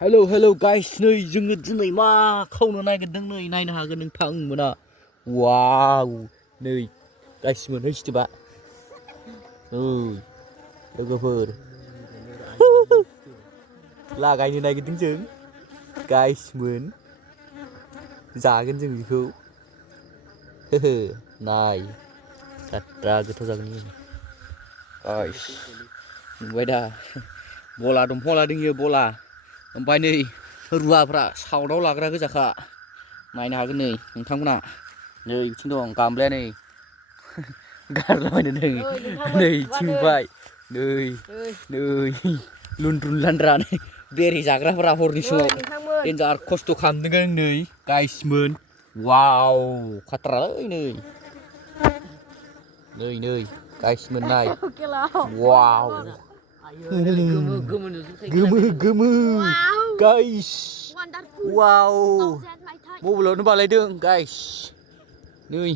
Hello hello guys, नै जोङो दिनै मा खावनो नागिरदों नै नायनो हागोन नोंथांमोना। वाव, नै गाइस मोन सिथोबा। लोगोफोर लागायनो नागिरदों जों गाइस मोन, जागोन जों बेखौ। नाय जात्रा गोथाव जागोन गाइस। नुबाय दा बला दंफाङाव लादों इयो बला, ओमफ्राय नै रुवाफ्रा साउथआव लाग्रा गोजाखा। नायनो हागोन नै नोंथांमोना, नै बिथिं दं गामलाया नै गारलाबायनो नै थिंबाय नै लुन्द्रुन लान्द्रा बेरे जाग्राफोरा हरनि समाव देन्जार खस्थ' खालामदों नै गाइसमोन। वाव खाथ्रालै नै गाइसमोन नाय। वाव गोमो गाइस। वाव मबाइलावनो बानायदों गाइस नै।